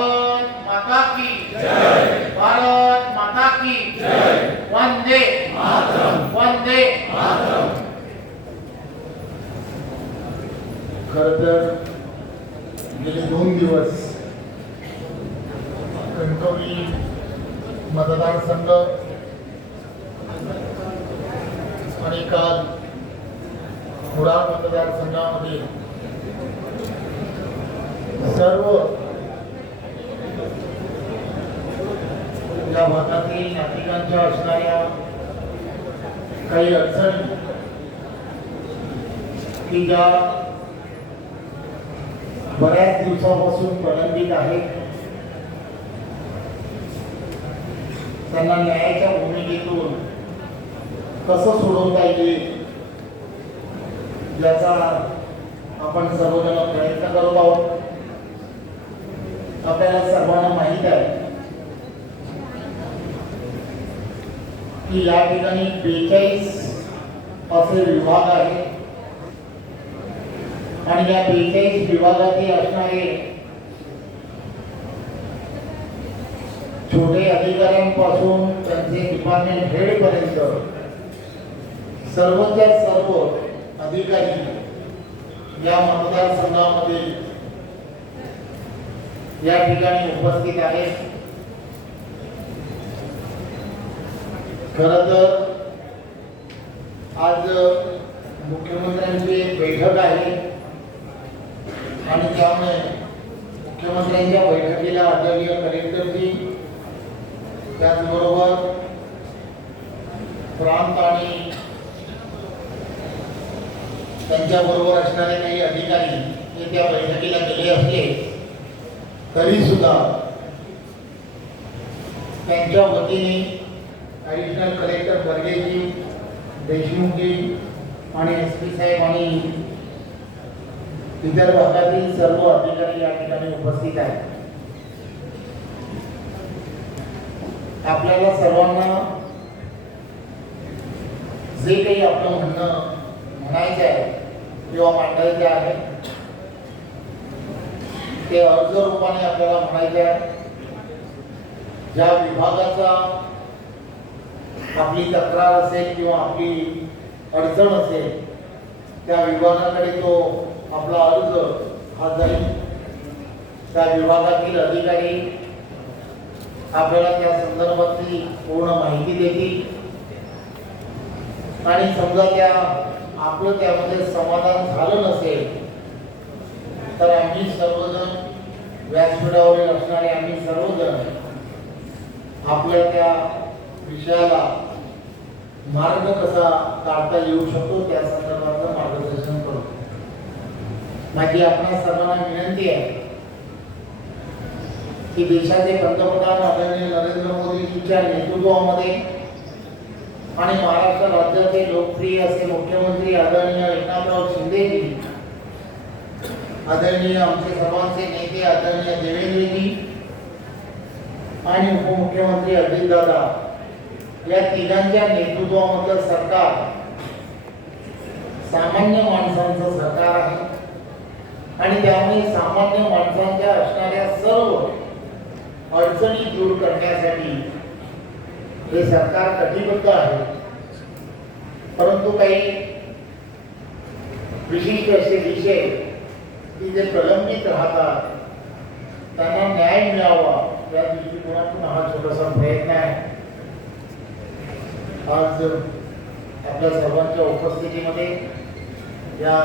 भारत माता की जय। भारत माता की जय। वंदे मातरम। वंदे मातरम। खर गेले दोन दिवस कणकवली मतदारसंघ आणि काल कुडाळ मतदारसंघामध्ये सर्व या भागातील नागरिकांच्या असणाऱ्या काही अडचणी की ज्या बऱ्याच दिवसापासून प्रलंबित आहेत त्यांना न्यायाच्या भूमिकेतून कसं सोडवता येईल याचा आपण सर्वजण प्रयत्न करत आहोत. आपल्याला सर्वांना माहीत आहे की या ठिकाणी बेचाळीस विभाग या छोटे अधिकाऱ्यांपासून त्यांचे डिपार्टमेंट हेड पर्यंत सर्वच्या सर्व अधिकारी या मतदारसंघामध्ये या उपस्थित आहेत. खरं तर आज मुख्यमंत्र्यांची एक बैठक आहे. आणि त्यामुळे मुख्यमंत्र्यांच्या बैठकीला आदरणीय कलेक्टरजी त्याचबरोबर प्रांत आणि त्यांच्याबरोबर असणारे काही अधिकारी हे त्या बैठकीला गेले असले तरी सुद्धा त्यांच्या वतीने ॲडिशनल कलेक्टर बर्गेजी देशमुखजी आणि एस पी साहेब आणि इतर भागातील सर्व अधिकारी या ठिकाणी उपस्थित आहेत. आपल्याला सर्वांना जे काही आपलं म्हणणं म्हणायचं आहे किंवा मांडायचं आहे ते अर्ज रूपाने आपल्याला म्हणायचे आहे. ज्या विभागाचा आपली तक्रार असेल किंवा आपली अडचण असेल त्या विभागाकडे तो आपला अर्ज हा जाईल त्या विभागातील अधिकारी आपल्याला त्या संदर्भातली पूर्ण माहिती देतील. आणि समजा त्या आपलं त्यामध्ये समाधान झालं नसेल तर आम्ही सर्वजण व्यासपीठावरील असणारे आम्ही सर्वजण आपल्या त्या विषयाला मार्ग कसा काढता येऊ शकतो त्या संदर्भातलं मार्गदर्शन करतो माझी आपल्या सर्वांना विनंती आहे की देशाचे पंतप्रधान आदरणीय नरेंद्र मोदीजीच्या नेतृत्वामध्ये आणि महाराष्ट्र राज्याचे लोकप्रिय असे मुख्यमंत्री आदरणीय एकनाथराव शिंदेजी आदरणीय आमचे सर्वांचे नेते आदरणीय देवेंद्रजी आणि उपमुख्यमंत्री अजितदादा या तिघांच्या नेतृत्वामधलं सरकार सामान्य माणसांचं सरकार आहे. आणि त्यामुळे सामान्य माणसांच्या असणाऱ्या सर्व अडचणी दूर करण्यासाठी हे सरकार कटिबद्ध आहे. परंतु काही विशिष्ट असे विषय की जे प्रलंबित राहतात त्यांना न्याय मिळावा या दृष्टिकोनातून हा छोटासा प्रयत्न आहे. आज आपल्या सर्वांच्या उपस्थितीमध्ये या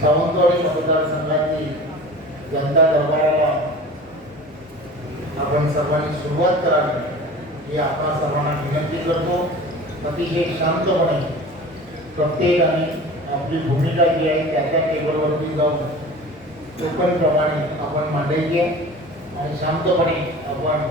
सावंतवाडी मतदारसंघातील जनता दरबाराला आपण सर्वांनी सुरुवात करावी ही आपण सर्वांना विनंती करतो. अतिशय शांतपणे प्रत्येकाने आपली भूमिका जी आहे त्या त्या टेबलवरती जाऊन टोकनप्रमाणे आपण मांडायची आहे. आणि शांतपणे आपण